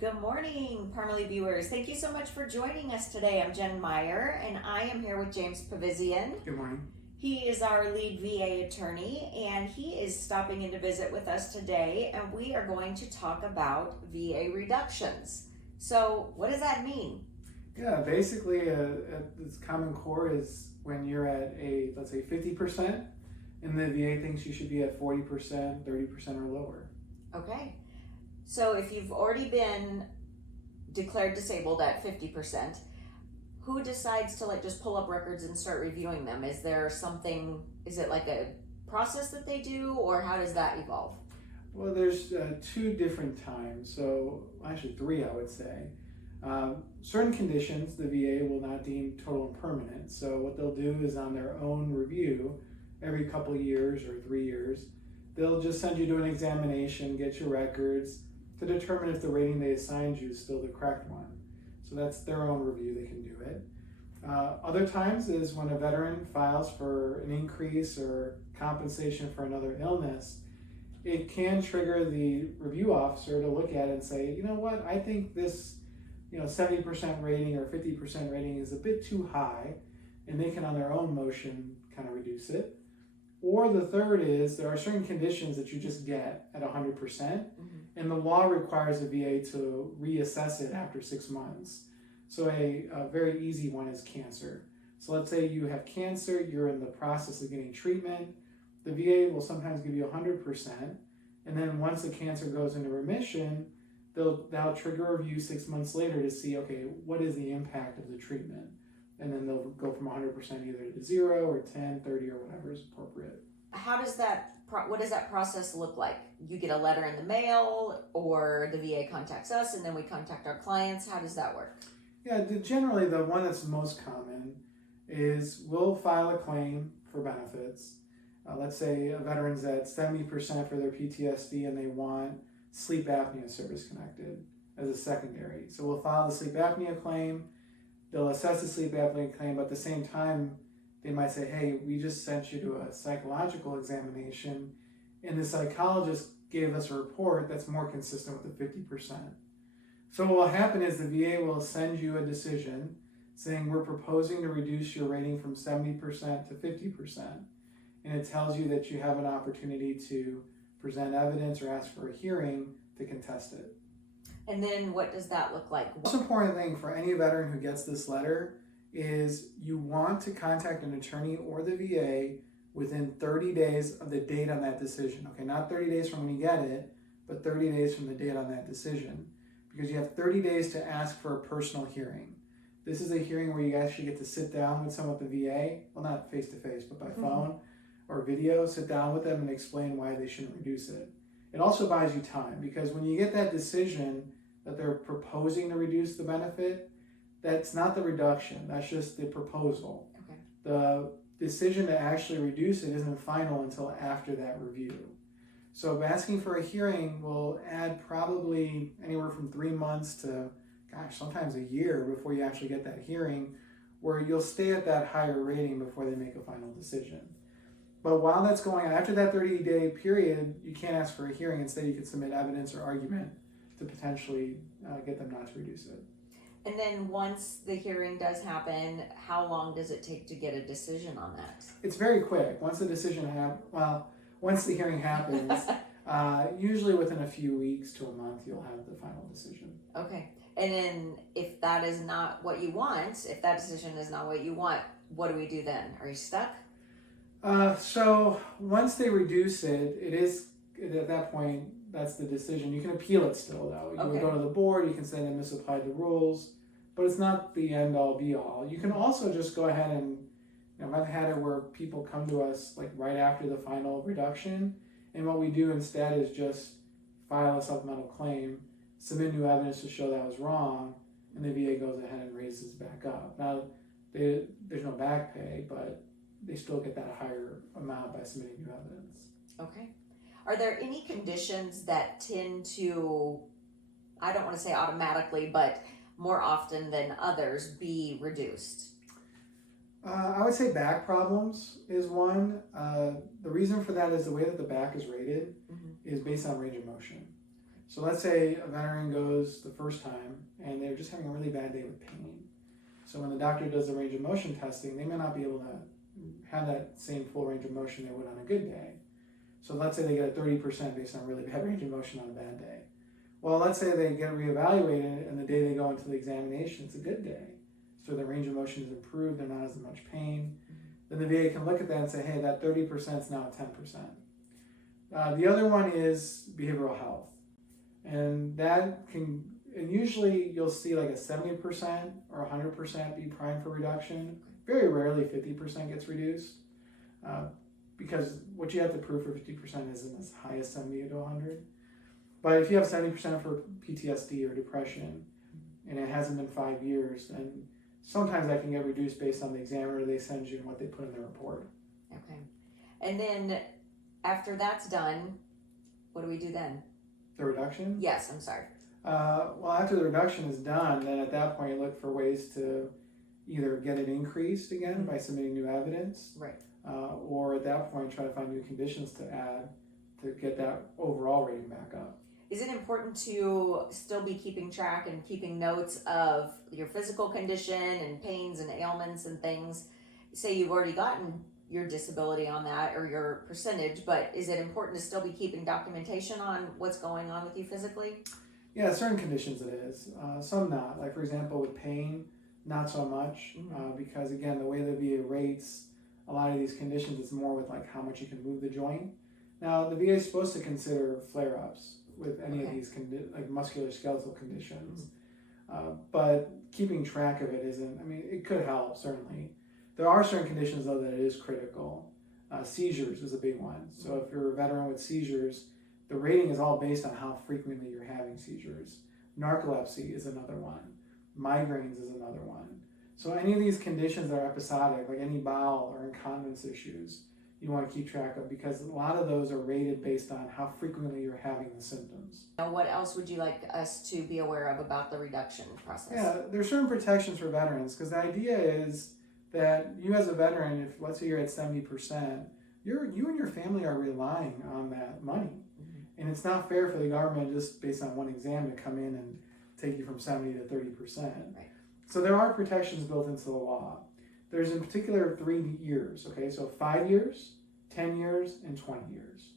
Good morning, Parmalee viewers. Thank you so much for joining us today. I'm Jen Meyer, and I am here with James Pavizian. Good morning. He is our lead VA attorney, and he is stopping in to visit with us today, and we are going to talk about VA reductions. So, what does that mean? Yeah, basically, this common core is when you're at let's say 50%, and the VA thinks you should be at 40%, 30% or lower. Okay. So, if you've already been declared disabled at 50%, who decides to just pull up records and start reviewing them? Is it like a process that they do, or how does that evolve? Well, there's two different times, so actually three, I would say. Certain conditions the VA will not deem total and permanent, so what they'll do is on their own review, every couple of years or 3 years, they'll just send you to an examination, get your records, to determine if the rating they assigned you is still the correct one. So that's their own review, they can do it. Other times is when a veteran files for an increase or compensation for another illness, it can trigger the review officer to look at it and say, you know what, I think this 70% rating or 50% rating is a bit too high, and they can on their own motion kind of reduce it. Or the third is there are certain conditions that you just get at 100%, and the law requires the VA to reassess it after 6 months. So a very easy one is cancer. So let's say you have cancer, you're in the process of getting treatment, the VA will sometimes give you 100%, and then once the cancer goes into remission, that'll trigger a review 6 months later to see, okay, what is the impact of the treatment? And then they'll go from 100% either to 0 or 10, 30 or whatever is appropriate. What does that process look like? You get a letter in the mail, or the VA contacts us and then we contact our clients? How does that work? Yeah, generally the one that's most common is we'll file a claim for benefits. Let's say a veteran's at 70% for their PTSD and they want sleep apnea service connected as a secondary. So we'll file the sleep apnea claim. They'll assess the sleep apnea claim, but at the same time, they might say, hey, we just sent you to a psychological examination, and the psychologist gave us a report that's more consistent with the 50%. So what will happen is the VA will send you a decision saying we're proposing to reduce your rating from 70% to 50%. And it tells you that you have an opportunity to present evidence or ask for a hearing to contest it. And then what does that look like? The most important thing for any veteran who gets this letter is you want to contact an attorney or the VA within 30 days of the date on that decision. Okay, not 30 days from when you get it, but 30 days from the date on that decision. Because you have 30 days to ask for a personal hearing. This is a hearing where you actually get to sit down with someone at the VA, well, not face-to-face, but by phone or video, sit down with them and explain why they shouldn't reduce it. It also buys you time, because when you get that decision that they're proposing to reduce the benefit, that's not the reduction, that's just the proposal. Okay. The decision to actually reduce it isn't final until after that review. So asking for a hearing will add probably anywhere from 3 months to, sometimes a year before you actually get that hearing, where you'll stay at that higher rating before they make a final decision. But while that's going on, after that 30-day period, you can't ask for a hearing. Instead, you can submit evidence or argument to potentially get them not to reduce it. And then once the hearing does happen, how long does it take to get a decision on that? It's very quick. Once the hearing happens, usually within a few weeks to a month, you'll have the final decision. Okay. And then if that is not what you want, if that decision is not what you want, what do we do then? Are you stuck? So once they reduce it, it is, at that point, that's the decision. You can appeal it still, though. You would go to the board, you can say they misapplied the rules, but it's not the end-all, be-all. You can also just go ahead and, I've had it where people come to us like right after the final reduction, and what we do instead is just file a supplemental claim, submit new evidence to show that was wrong, and the VA goes ahead and raises back up. Now, there's no back pay, but they still get that higher amount by submitting new evidence. Okay. Are there any conditions that tend to, I don't want to say automatically, but more often than others, be reduced? I would say back problems is one. The reason for that is the way that the back is rated is based on range of motion. So let's say a veteran goes the first time and they're just having a really bad day with pain. So when the doctor does the range of motion testing, they may not be able to have that same full range of motion they would on a good day. So let's say they get a 30% based on really bad range of motion on a bad day. Well, let's say they get reevaluated and the day they go into the examination, it's a good day. So their range of motion is improved, they're not as much pain. Then the VA can look at that and say, hey, that 30% is now 10%. The other one is behavioral health. And that can, and usually you'll see like a 70% or 100% be primed for reduction. Very rarely 50% gets reduced because what you have to prove for 50% isn't as high as 70 to 100. But if you have 70% for PTSD or depression and it hasn't been 5 years, then sometimes that can get reduced based on the examiner they send you and what they put in the report. Okay. And then after that's done, what do we do then? The reduction? Yes, I'm sorry. Well, after the reduction is done, then at that point you look for ways to either get it increased again by submitting new evidence, right? Or at that point try to find new conditions to add to get that overall rating back up. Is it important to still be keeping track and keeping notes of your physical condition and pains and ailments and things? Say you've already gotten your disability on that or your percentage, but is it important to still be keeping documentation on what's going on with you physically? Yeah, certain conditions it is. Some not. Like for example, with pain, not so much, because again, the way the VA rates a lot of these conditions is more with like how much you can move the joint. Now, the VA is supposed to consider flare-ups with any of these like musculoskeletal conditions, but keeping track of it isn't. I mean, it could help certainly. There are certain conditions though that it is critical. Seizures is a big one. So if you're a veteran with seizures, the rating is all based on how frequently you're having seizures. Narcolepsy is another one. Migraines is another one. So any of these conditions that are episodic, like any bowel or incontinence issues, you want to keep track of because a lot of those are rated based on how frequently you're having the symptoms. Now, what else would you like us to be aware of about the reduction process? Yeah, there are certain protections for veterans because the idea is that you as a veteran, if let's say you're at 70%, you and your family are relying on that money. And it's not fair for the government just based on one exam to come in and take you from 70 to 30%. Right. So there are protections built into the law. There's in particular 3 years, okay? So 5 years, 10 years, and 20 years.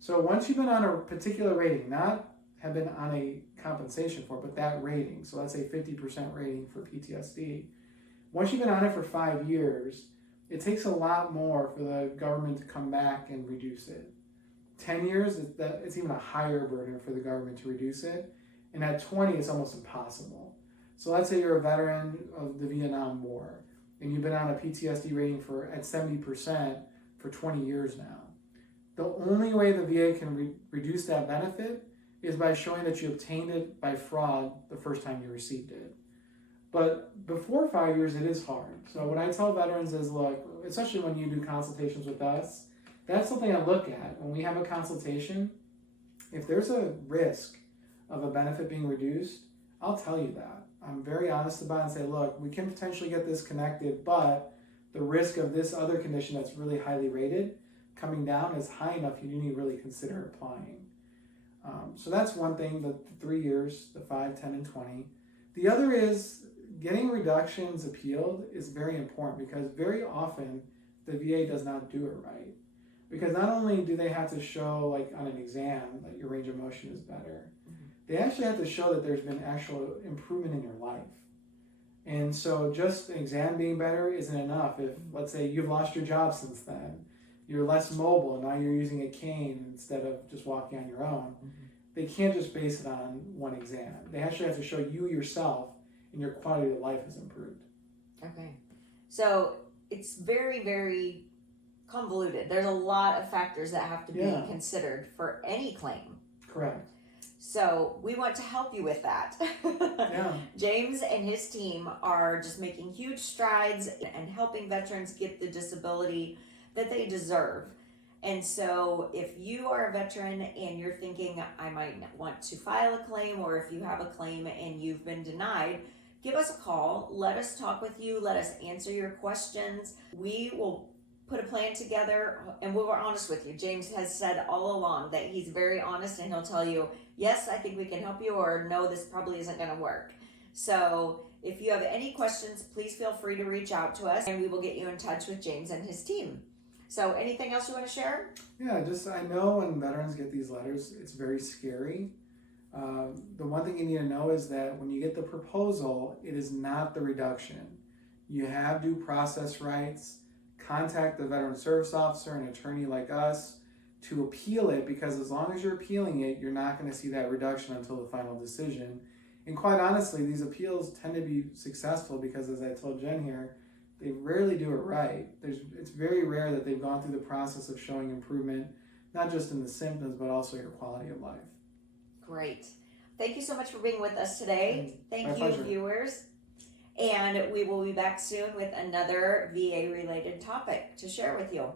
So once you've been on a particular rating, not have been on a compensation for it, but that rating, so let's say 50% rating for PTSD, once you've been on it for 5 years, it takes a lot more for the government to come back and reduce it. 10 years, it's even a higher burden for the government to reduce it. And at 20, it's almost impossible. So let's say you're a veteran of the Vietnam War and you've been on a PTSD rating at 70% for 20 years now. The only way the VA can reduce that benefit is by showing that you obtained it by fraud the first time you received it. But before 5 years, it is hard. So what I tell veterans is, look, especially when you do consultations with us, that's something I look at. When we have a consultation, if there's a risk of a benefit being reduced, I'll tell you that. I'm very honest about it and say, look, we can potentially get this connected, but the risk of this other condition that's really highly rated coming down is high enough you need to really consider applying. So that's one thing, the 3 years, the 5, 10, and 20. The other is getting reductions appealed is very important because very often the VA does not do it right. Because not only do they have to show, like on an exam, that your range of motion is better, they actually have to show that there's been actual improvement in your life. And so just an exam being better isn't enough. If, let's say, you've lost your job since then, you're less mobile, and now you're using a cane instead of just walking on your own, they can't just base it on one exam. They actually have to show you yourself and your quality of life has improved. Okay. So it's very, very convoluted. There's a lot of factors that have to be considered for any claim. Correct. So we want to help you with that. James and his team are just making huge strides and helping veterans get the disability that they deserve. And so if you are a veteran and you're thinking, I might want to file a claim, or if you have a claim and you've been denied, give us a call. Let us talk with you. Let us answer your questions. We will put a plan together, and we were honest with you. James has said all along that he's very honest, and he'll tell you, yes, I think we can help you, or no, this probably isn't going to work. So if you have any questions, please feel free to reach out to us, and we will get you in touch with James and his team. So anything else you want to share? Yeah, just I know when veterans get these letters, it's very scary. The one thing you need to know is that when you get the proposal, it is not the reduction. You have due process rights. Contact the veteran service officer, an attorney like us, to appeal it, because as long as you're appealing it, you're not going to see that reduction until the final decision. And quite honestly, these appeals tend to be successful because, as I told Jen here, they rarely do it right. It's very rare that they've gone through the process of showing improvement, not just in the symptoms, but also your quality of life. Great. Thank you so much for being with us today. Thank My you, pleasure. viewers. And we will be back soon with another VA related topic to share with you.